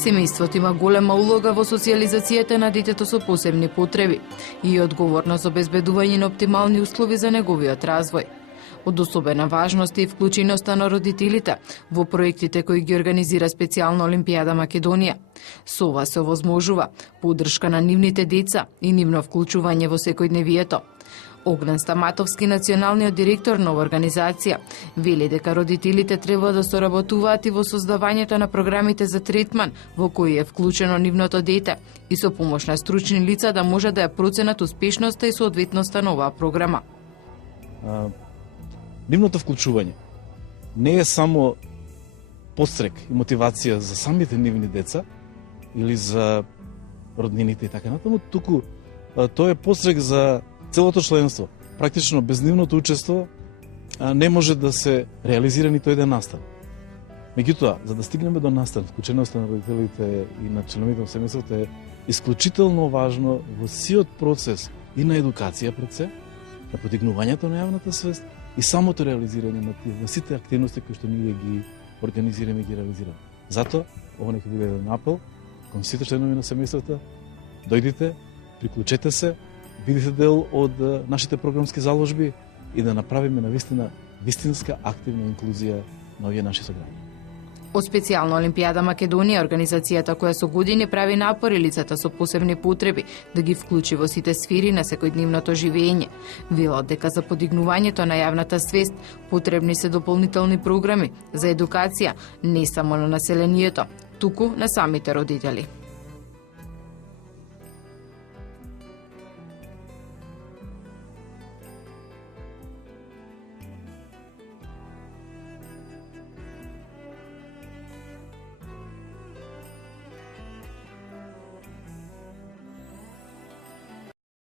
Семејството има голема улога во социјализацијата на детето со посебни потреби и е одговорно за обезбедување на оптимални услови за неговиот развој. Од особена важност е вклученоста на родителите во проектите кои ги организира специјално Олимпијада Македонија. Со ова се овозможува поддршка на нивните деца и нивно вклучување во секојдневието. Огнен Стаматовски, националниот директор на организација, вели дека родителите треба да соработуваат и во создавањето на програмите за третман во кои е вклучено нивното дете и со помош на стручни лица да може да ја проценат успешноста и соодветноста на оваа програма. Нивното вклучување не е само подстрек и мотивација за самите нивни деца или за роднините и така натаму, туку тоа е подстрек за целото членство. Практично без нивното учество не може да се реализира нито еден настан. Меѓутоа, за да стигнеме до настан, вклученоста на родителите и на членовите на семејството е исклучително важно во сиот процес и на едукација пред се, на подигнувањето на јавната свест и самото реализирање на сите активности кои што ние ги организираме и ги реализираме. Затоа, ова нека биде еден апел кон сите членови на семејството, дојдите, приклучете се, бидете дел од нашите програмски заложби и да направиме навистина вистинска активна инклузија на овие наши сограѓани. Од специјално Олимпијада Македонија, организацијата која со години прави напори лицата со посебни потреби да ги вклучи во сите сфери на секојдневното живење. Велат дека за подигнувањето на јавната свест потребни се дополнителни програми за едукација не само на населението, туку на самите родители.